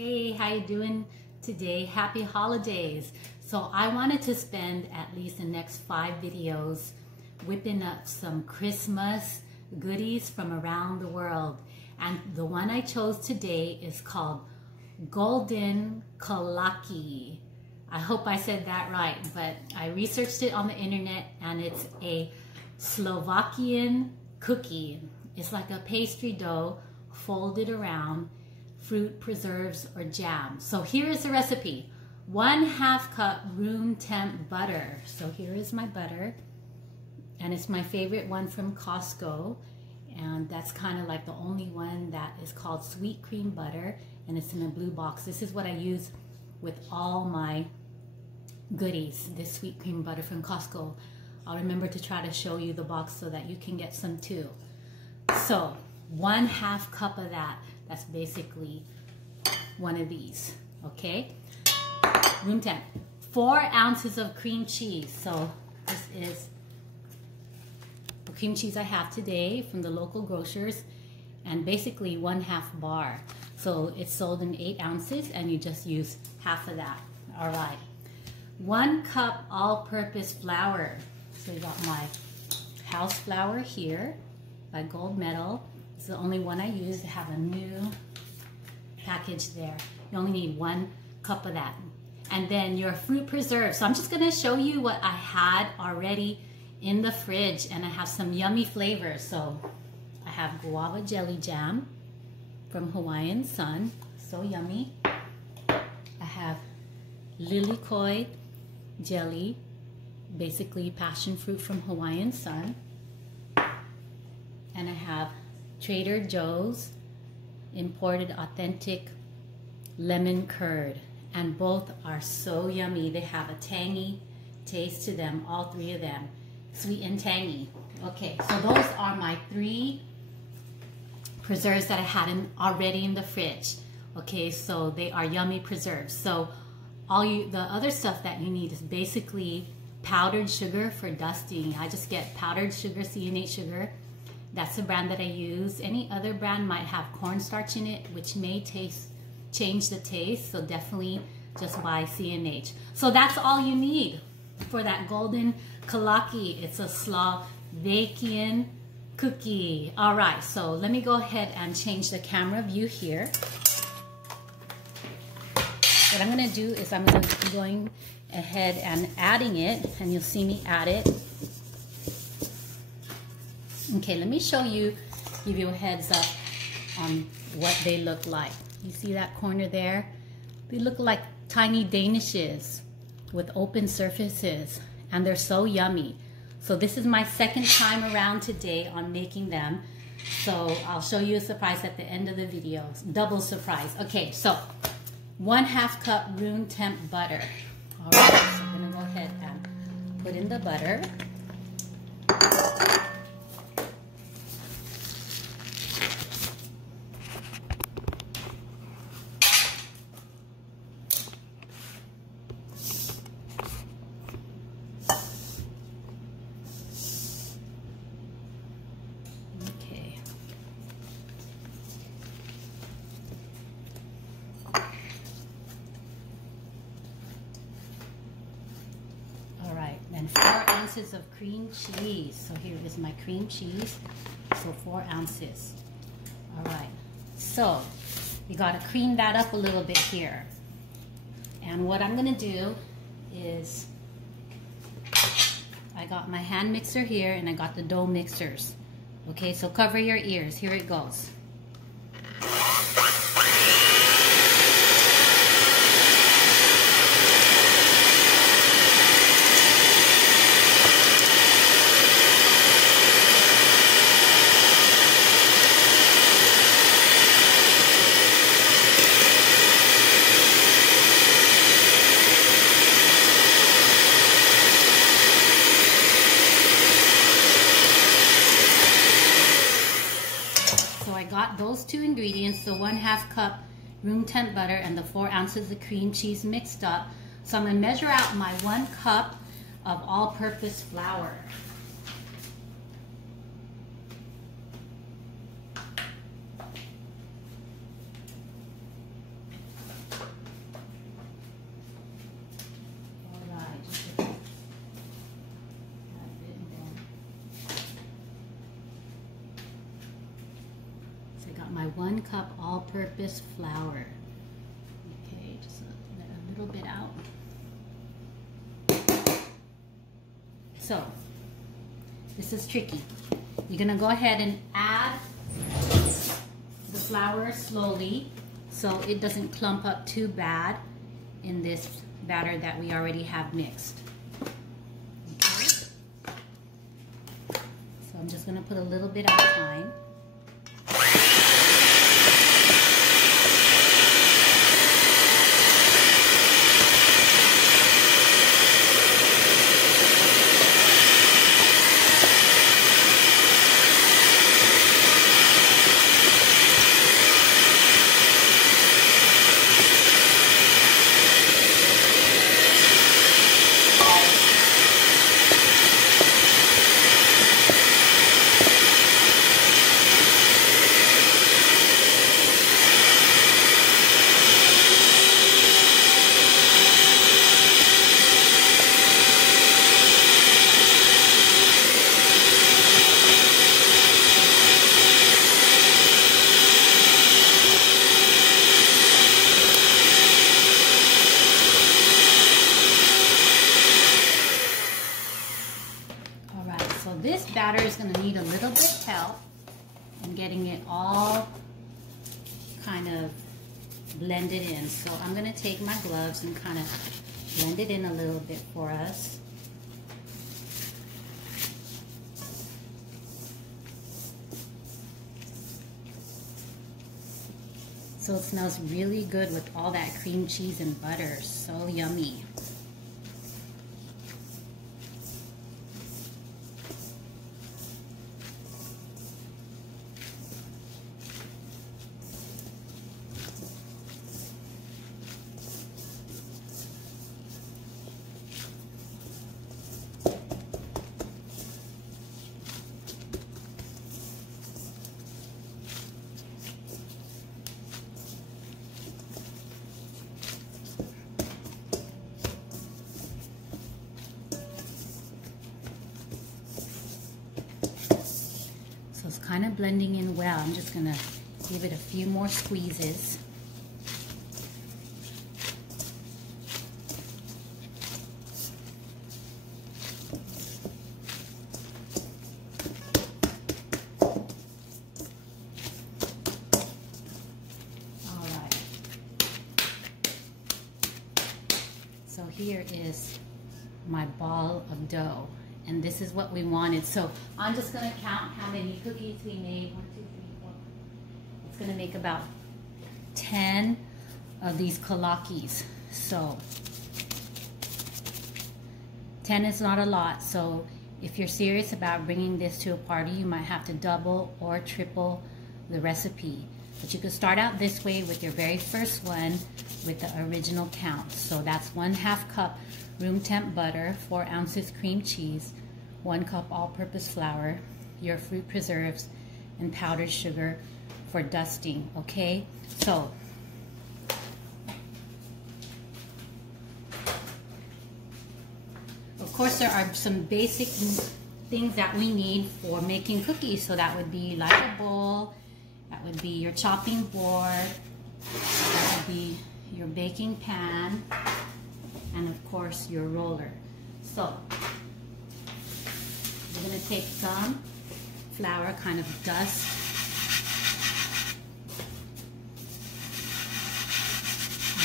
Hey, how you doing today? Happy holidays. So I wanted to spend at least the next 5 videos whipping up some Christmas goodies from around the world. And the one I chose today is called golden kolacky. I hope I said that right, but I researched it on the internet and it's a Slovakian cookie. It's like a pastry dough folded around fruit, preserves, or jam. So here is the recipe. 1/2 cup room temp butter. So here is my butter, and it's my favorite one from Costco, and that's kind of like the only one that is called sweet cream butter, and it's in a blue box. This is what I use with all my goodies, this sweet cream butter from Costco. I'll remember to try to show you the box so that you can get some too. So 1/2 cup of that. That's basically one of these, okay? Room temp. 4 ounces of cream cheese. So this is the cream cheese I have today from the local grocers, and basically 1/2 bar. So it's sold in 8 ounces and you just use half of that. All right. 1 cup all-purpose flour. So you got my house flour here by Gold Medal. It's the only one I use. I have a new package there. You only need 1 cup of that. And then your fruit preserves. So I'm just gonna show you what I had already in the fridge, and I have some yummy flavors. So I have guava jelly jam from Hawaiian Sun, so yummy. I have lilikoi jelly, basically passion fruit from Hawaiian Sun. And I have Trader Joe's imported authentic lemon curd, and both are so yummy. They have a tangy taste to them, all 3 of them, sweet and tangy. Okay, so those are my 3 preserves that I had already in the fridge. Okay, so they are yummy preserves. So the other stuff that you need is basically powdered sugar for dusting. I just get powdered sugar, CNA sugar. That's the brand that I use. Any other brand might have cornstarch in it, which may change the taste. So definitely just buy CNH. So that's all you need for that golden kolacky. It's a Slovakian cookie. All right, so let me go ahead and change the camera view here. What I'm gonna do is I'm gonna be going ahead and adding it, and you'll see me add it. Okay, let me show you, give you a heads up on what they look like. You see that corner there? They look like tiny danishes with open surfaces, and they're so yummy. So this is my 2nd time around today on making them. So I'll show you a surprise at the end of the video. Double surprise. Okay, so 1/2 cup room temp butter. All right, so I'm gonna go ahead and put in the butter. And 4 ounces of cream cheese. So here is my cream cheese. So 4 ounces. All right. So you got to cream that up a little bit here. And what I'm going to do is I got my hand mixer here, and I got the dough mixers. Okay, so cover your ears. Here it goes. Got those 2 ingredients, the 1/2 cup room temp butter and the 4 ounces of cream cheese mixed up. So I'm going to measure out my 1 cup of all-purpose flour. 1 cup all-purpose flour. Okay, just let a little bit out. So, this is tricky. You're gonna go ahead and add the flour slowly so it doesn't clump up too bad in this batter that we already have mixed. Okay. So I'm just gonna put a little bit at a time. This batter is going to need a little bit of help in getting it all kind of blended in. So I'm going to take my gloves and kind of blend it in a little bit for us. So it smells really good with all that cream cheese and butter. So yummy. It's kind of blending in well. I'm just gonna give it a few more squeezes. All right. So here is my ball of dough. And this is what we wanted. So I'm just gonna count how many cookies we made. 1, 2, 3, 4. It's gonna make about 10 of these kolackys. So 10 is not a lot. So if you're serious about bringing this to a party, you might have to double or triple the recipe. But you could start out this way with your very first one with the original count. So that's 1/2 cup room temp butter, 4 ounces cream cheese, 1 cup all-purpose flour, your fruit preserves, and powdered sugar for dusting, okay? So, of course there are some basic things that we need for making cookies. So that would be like a bowl, that would be your chopping board, that would be your baking pan, and of course your roller. So we're going to take some flour, kind of dust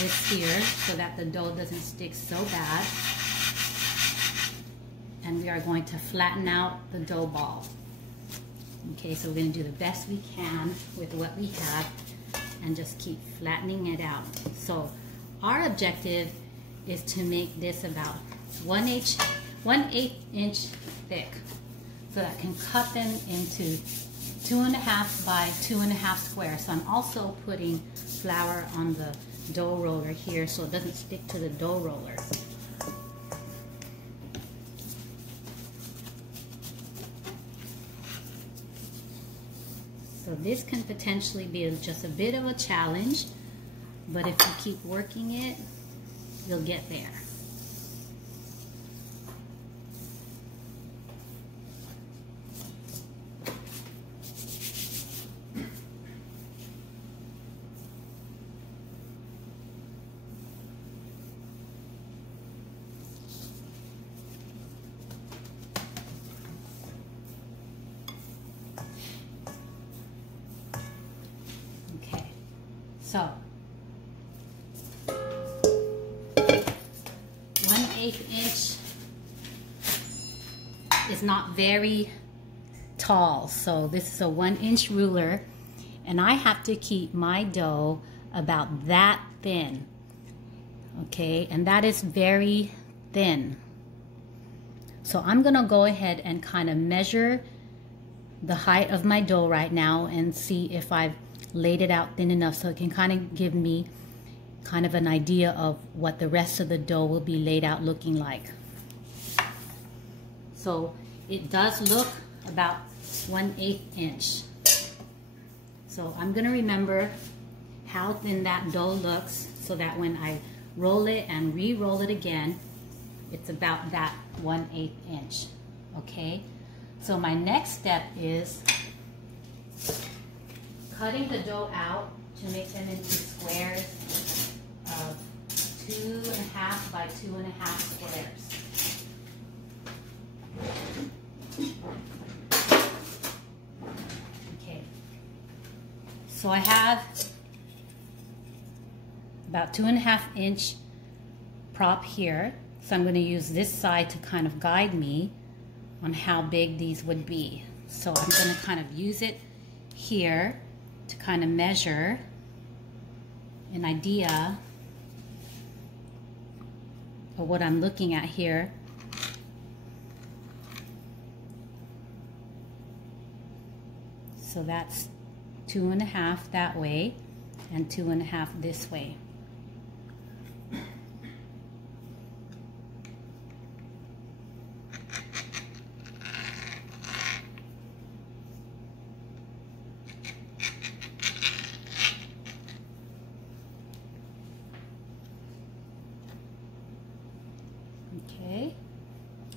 this here so that the dough doesn't stick so bad, and we are going to flatten out the dough ball. Okay, so we're going to do the best we can with what we have and just keep flattening it out. So our objective is to make this about 1/8 inch thick, so that I can cut them into 2.5 by 2.5 squares. So I'm also putting flour on the dough roller here so it doesn't stick to the dough roller. So this can potentially be just a bit of a challenge, but if you keep working it, you'll get there. So 1/8 inch is not very tall, so this is a 1-inch ruler, and I have to keep my dough about that thin. Okay, and that is very thin. So I'm gonna go ahead and kind of measure the height of my dough right now and see if I've laid it out thin enough so it can kind of give me kind of an idea of what the rest of the dough will be laid out looking like. So it does look about 1/8 inch. So I'm gonna remember how thin that dough looks so that when I roll it and re-roll it again, it's about that 1/8 inch. Okay, so my next step is cutting the dough out to make them into squares of 2.5 by 2.5 squares. Okay, so I have about 2.5 inch prop here. So I'm going to use this side to kind of guide me on how big these would be. So I'm going to kind of use it here to kind of measure an idea of what I'm looking at here. So that's 2.5 that way and 2.5 this way. Okay,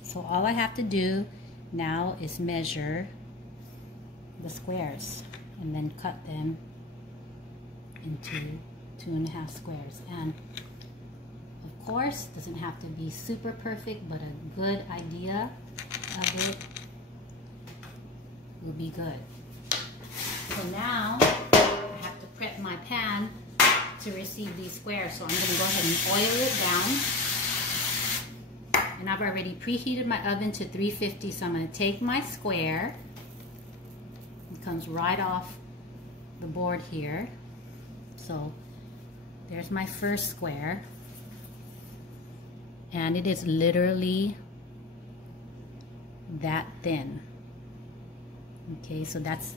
so all I have to do now is measure the squares and then cut them into 2.5 squares. And of course, doesn't have to be super perfect, but a good idea of it will be good. So now I have to prep my pan to receive these squares. So I'm going to go ahead and oil it down. And I've already preheated my oven to 350, so I'm going to take my square. It comes right off the board here. So there's my first square. And it is literally that thin. Okay, so that's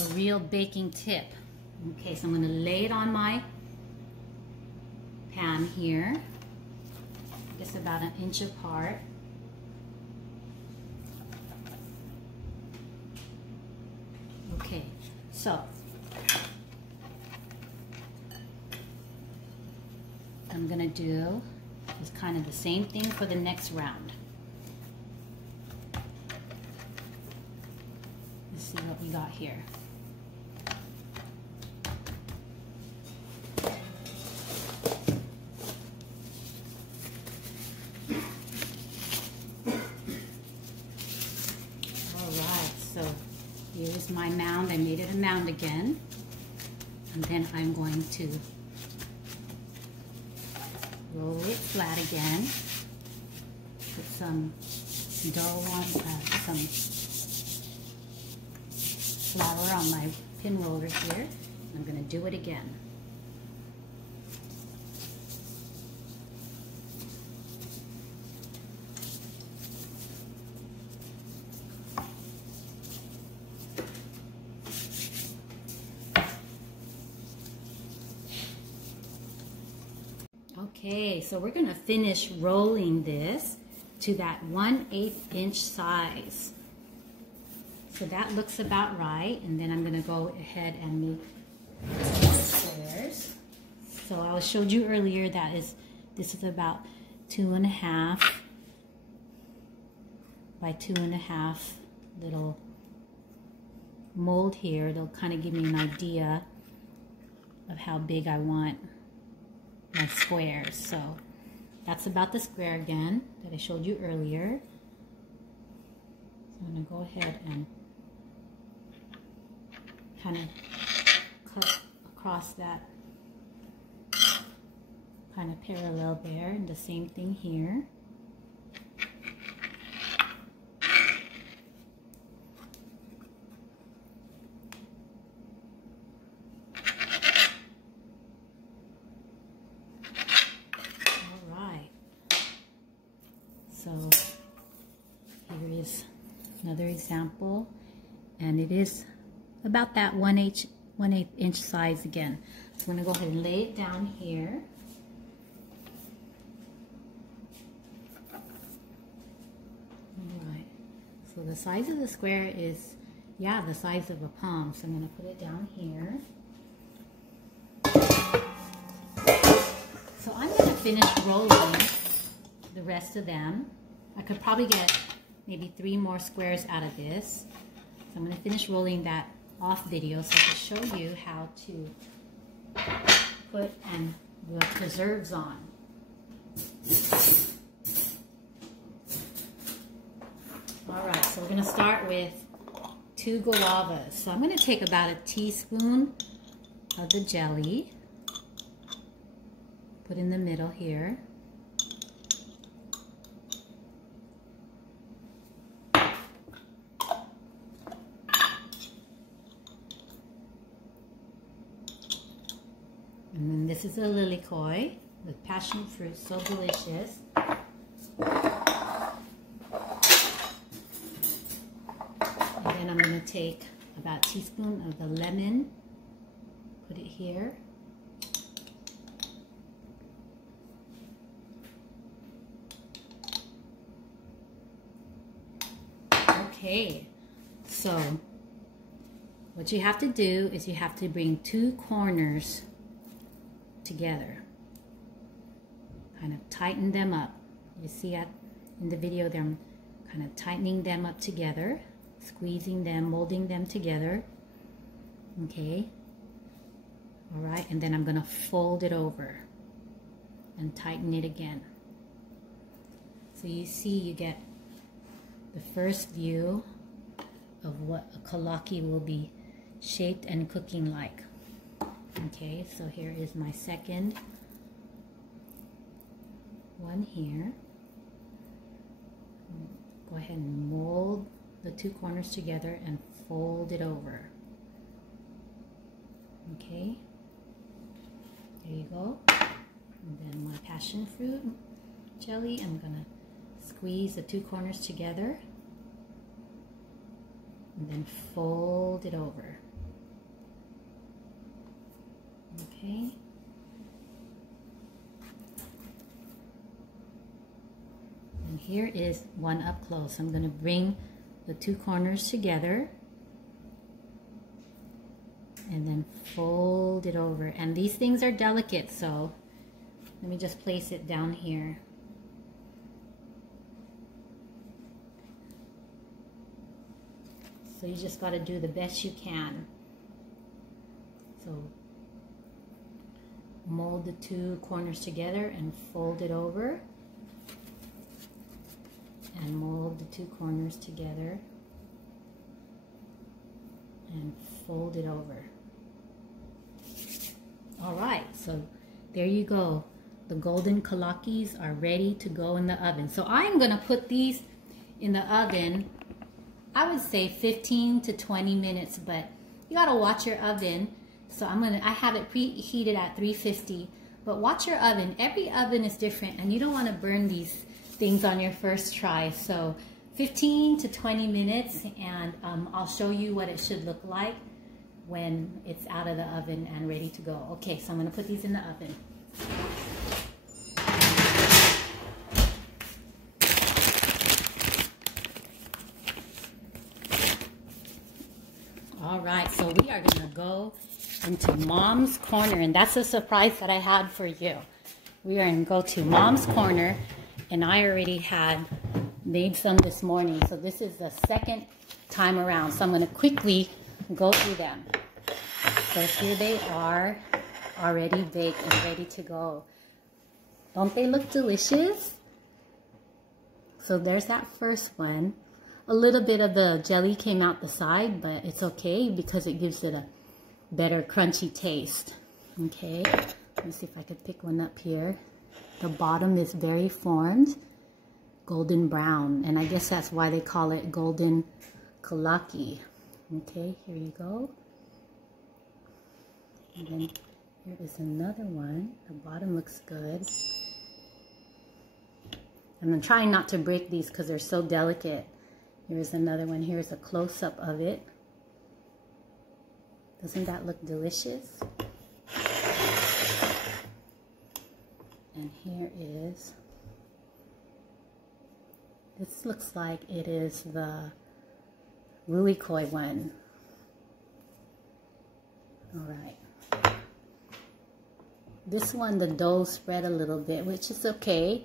a real baking tip. Okay, so I'm going to lay it on my pan here. Just about 1 inch apart. Okay, so I'm gonna do is kind of the same thing for the next round. Let's see what we got here. Here's my mound. I made it a mound again. And then I'm going to roll it flat again. Put some dough on, some flour on my pin roller here. I'm going to do it again. Okay, so we're going to finish rolling this to that 1/8 inch size. So that looks about right, and then I'm going to go ahead and make squares. So I showed you earlier that this is about 2.5 by 2.5 little mold here. It'll kind of give me an idea of how big I want my squares. So that's about the square again that I showed you earlier. So I'm going to go ahead and kind of cut across that kind of parallel there, and the same thing here. So here is another example, and it is about that 1/8 inch size again. So I'm going to go ahead and lay it down here. Alright, so the size of the square is, yeah, the size of a palm. So I'm going to put it down here. So I'm going to finish rolling the rest of them. I could probably get maybe 3 more squares out of this. So I'm going to finish rolling that off video so I can show you how to put the preserves on. Alright, so we're going to start with 2 guavas. So I'm going to take about a teaspoon of the jelly, put in the middle here. And then this is a lilikoi with passion fruit, so delicious. And then I'm going to take about a teaspoon of the lemon, put it here. Okay, so what you have to do is you have to bring 2 corners together, kind of tighten them up. You see in the video there, I'm kind of tightening them up together, squeezing them, molding them together. Okay, all right, and then I'm going to fold it over and tighten it again. So you see, you get the first view of what a kolacky will be shaped and cooking like. Okay, so here is my second one here. Go ahead and mold the 2 corners together and fold it over. Okay, there you go. And then my passion fruit jelly, I'm gonna squeeze the 2 corners together and then fold it over. Okay. And here is one up close. I'm going to bring the 2 corners together and then fold it over. And these things are delicate, so let me just place it down here. So you just got to do the best you can. So mold the 2 corners together and fold it over, and mold the 2 corners together and fold it over. All right, so there you go. The golden kolackis are ready to go in the oven. So I'm going to put these in the oven, I would say 15 to 20 minutes, but you got to watch your oven. So I have it preheated at 350, but watch your oven. Every oven is different, and you don't want to burn these things on your first try. So 15 to 20 minutes, and I'll show you what it should look like when it's out of the oven and ready to go. Okay, so I'm going to put these in the oven. All right, so we are going to go into Mom's Corner, and that's a surprise that I had for you. We are going to go to Mom's Corner, and I already had made some this morning, so this is the second time around. So I'm going to quickly go through them. So here they are, already baked and ready to go. Don't they look delicious? So there's that first one. A little bit of the jelly came out the side, but it's okay because it gives it a better crunchy taste. Okay, Let me see if I could pick one up here. The bottom is very formed, golden brown, and I guess that's why they call it golden kolacky. Okay, here you go. And then here is another one. The bottom looks good. And I'm trying not to break these because they're so delicate. Here's another one. Here's a close-up of it. Doesn't that look delicious? And here is, this looks like it is the Ruikoi one. All right. This one, the dough spread a little bit, which is okay.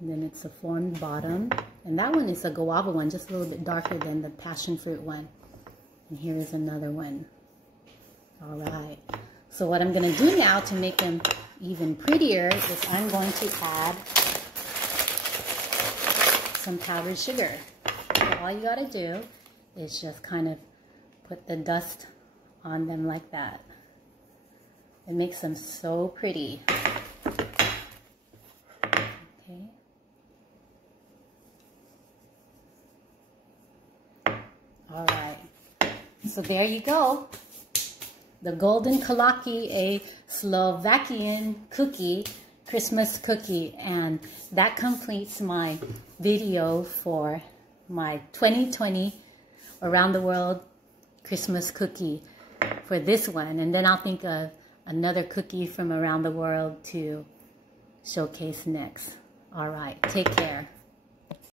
And then it's a formed bottom. And that one is a guava one, just a little bit darker than the passion fruit one. And here is another one. All right. So what I'm going to do now to make them even prettier is I'm going to add some powdered sugar. So all you got to do is just kind of put the dust on them like that. It makes them so pretty. Okay. All right. So there you go. The golden kolacky, a Slovakian cookie, Christmas cookie. And that completes my video for my 2020 around the world Christmas cookie for this one. And then I'll think of another cookie from around the world to showcase next. All right, take care.